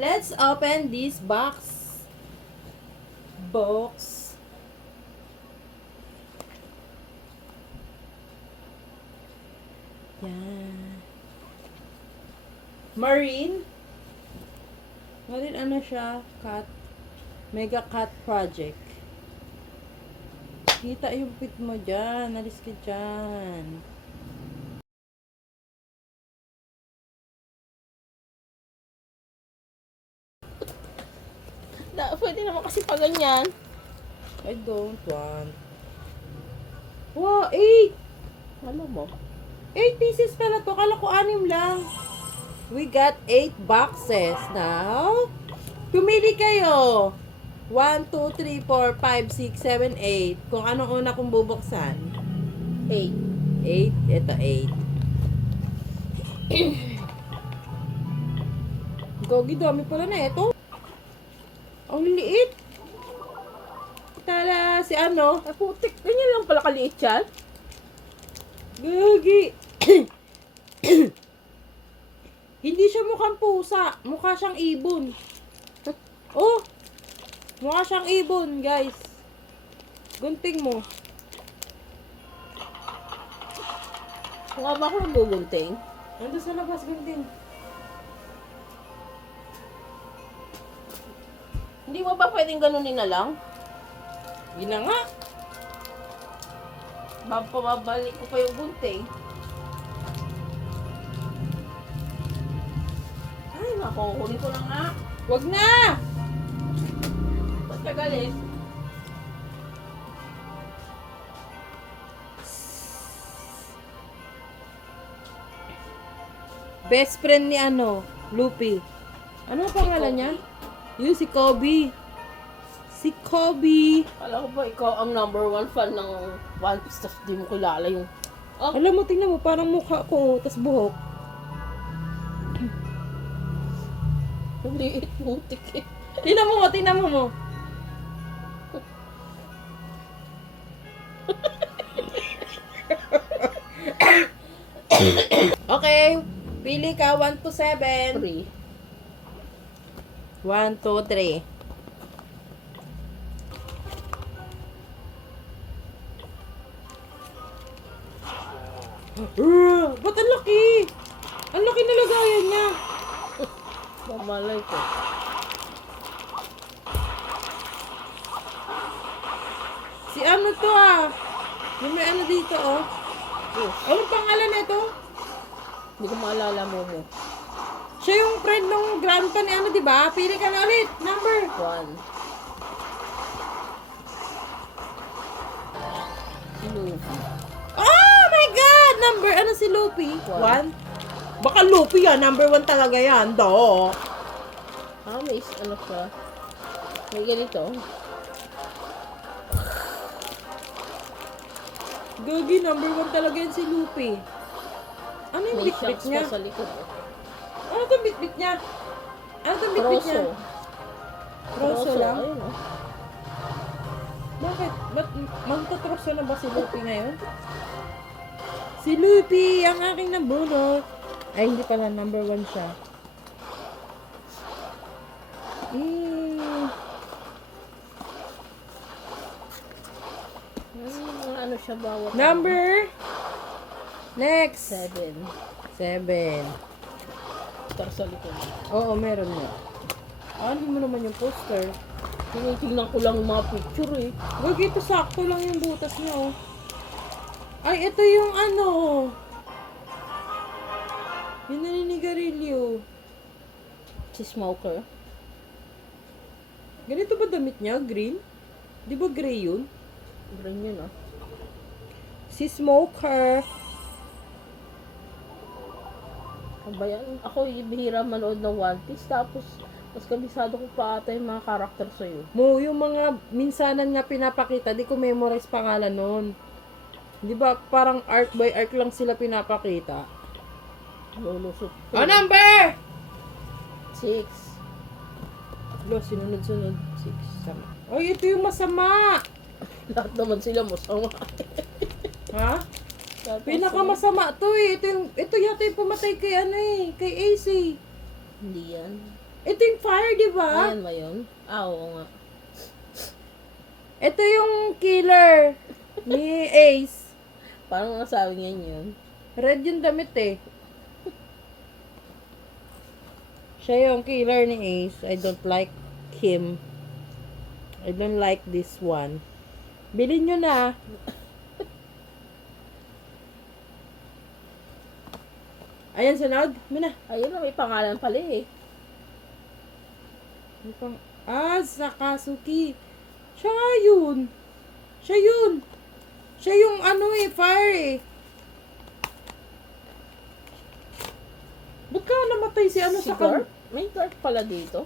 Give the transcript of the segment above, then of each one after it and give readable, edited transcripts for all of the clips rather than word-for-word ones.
Let's open this box. Yan. Marine. Ano siya? Cat. Mega Cat Project. Kita yung pit mo dyan. Alis ka dyan. Pwede naman kasi pa ganyan. I don't want. Wow, 8! Alam mo? 8 pieces pala to. Kala ko 6 lang. We got 8 boxes now. Pumili kayo. 1, 2, 3, 4, 5, 6, 7, 8. Kung anong una kong bubuksan. 8. 8. Ito, 8. Gogi, dami pala na ito. Ang liit. Tala, si ano? Ay, putik. Ganyan lang pala kaliit yan. Gogi. Hindi siya mukhang pusa. Mukha siyang ibon. Oh! Mukha siyang ibon, guys. Gunting mo. Kung nga ba ako nagugunting? Nandun sa labas, gunting. Hindi mo ba pwedeng ganunin na lang? Yun na nga. Mabalik ko pa yung gunting. Ay, nako. Kunin ko na nga. Wag na! Ba't ka galit? Best friend ni ano, Lupi. Ano ang pangalan niya? Yun, si Kobe. Si Kobe. Kala ko ba ikaw ang number 1 fan ng One Piece, tapos di mo kilala yung... Oh, Alam mo, tingnan mo, parang mukha ko, tas buhok. ang liit, putik eh. Tingnan mo. Okay, pili ka 1 to 7. 3. 1, 2, 3. Ba't ang laki? Ang laki na lagayan niya. Mamalay ko. Si ano to ah? Yung may ano dito oh. Anong pangalan nito? Hindi ko maalala mo. Siya yung friend ng grandpa ni ano, di ba? Pili ka na ulit. Number. 1. Luffy. Oh my God! Number, ano si Luffy? 1? Baka Luffy yan. Number 1 talaga yan. Do. May ano siya. May ganito. Gagi, number 1 talaga yan si Luffy. Ano yung May bitbit shocks niya? pa sa likod. Ano itong bitbit niya? Ano itong bitbit niya? Troso lang? Ayun oh. Bakit? Ba't magtotroso na ba si Luffy ngayon? Si Luffy, ang aking nabunot. Ay, hindi pala. Number 1 siya. Ano siya bawat Number? Next. 7. 7. Tapos sa likod. Oo, meron nga. Ano mo naman yung poster? Tinitingnan ko lang yung mga picture eh. Wag, ito sakto lang yung butas niya, oh. Ay, ito yung ano. Yung naninigarilyo. Si Smoker. Ganito ba damit niya? Green? Di ba gray yun? Green yun ah. Si Smoker. Ano ba yan? Ako bihira manood ng One Piece. Tapos mas kabisado ko pa ata yung mga karakter sa'yo. Mo, yung mga minsanan nga pinapakita, di ko memorize pangalan nun. Di ba parang arc by arc lang sila pinapakita? Lulusot. Oh, number! 6. Lo, sinunod-sunod. 6. Sama. Ay, ito yung masama! Lahat naman sila masama. Ha? Lahat Pinakamasama to eh. Ito yata yung pumatay kay ano eh. Kay AC. Hindi yan. Ito yung fire, di ba? Ayan ba yun? Ah, oo nga. Ito yung killer ni Ace. Parang nasabi niya yun. Red yung damit eh. Siya yung killer ni Ace. I don't like him. I don't like this one. Bilhin nyo na. Ayan, sunod. Mina. Ayun na, may pangalan pala eh. Ano pang... Ah, Sakazuki. Siya nga yun. Siya yun. Siya yung ano eh, fire eh. Ba't ka namatay si ano Si sa kanya? Garp? May Garp pala dito.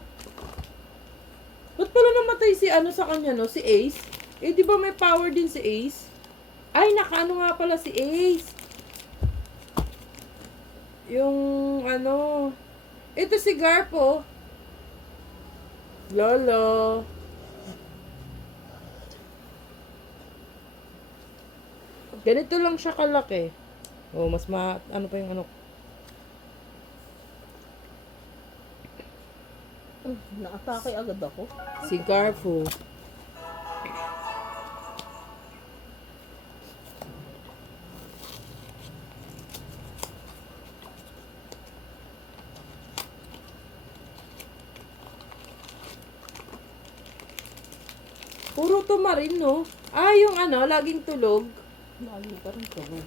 Ba't pala namatay si ano sa kanya, no? Si Ace? Eh, di ba may power din si Ace? Ay, nakaano nga pala si Ace. Yung ano... Ito si Garpo. Lolo. Ganito lang siya kalaki. Oh, mas ano pa yung ano. Naatake agad ako. Si Garfu. Puro tumarin, no? Ah, yung ano, laging tulog. Lagi pa rin tulog.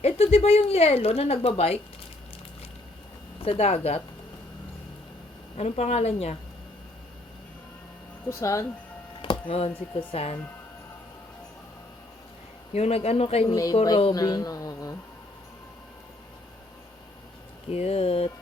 Ito, di ba yung yellow na nagbabike? Sa dagat? Anong pangalan niya? Kusan? Yun, si Kusan. Yung nag-ano kay May Nico bike Robin. na ano. Cute.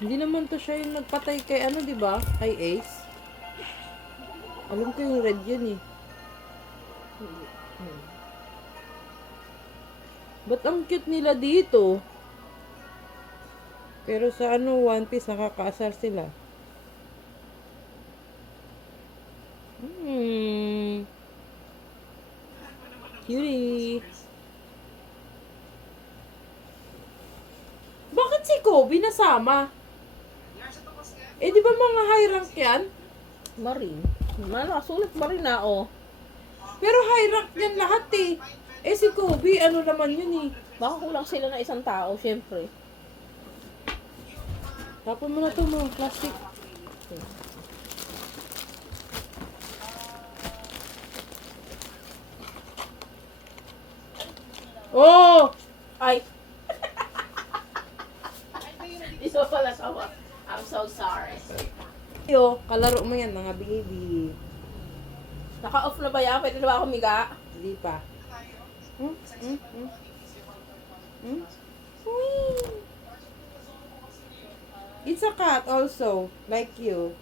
Hindi naman to siya yung nagpatay kay ano, di ba? Kay Ace. Alam ko yung red yun eh. Ba't ang cute nila dito? Pero sa ano, One Piece, nakakaasar sila. Cutie. Bakit si Kobe nasama? Eh, di ba mga high rank yan? Marine. Sulit Marine na oh. Pero high rank yan lahat eh. Eh, si Kobe, ano naman yun eh. Baka kulang sila na isang tao, syempre. Tapon mo na to mo, plastic. Oh! Ay! Isa pala tawa. I'm so sorry. Yo, kalaro mo yan mga baby. Naka-off na ba yan? Pwede na ba ako miga? Hindi pa. Hmm? Hmm? Hmm? Hmm? Whee! It's a cat also, like you.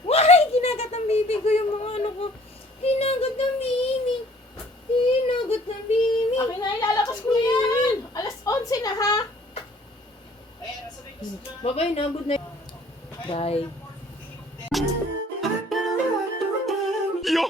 Why? Ginagat ng baby ko yung mga ano ko. Ginagat ng baby. Ginagat ng baby. Akin na, ilalabas ko yan! Alas 11 na ha! Bye-bye na. Good night. Bye. Yo!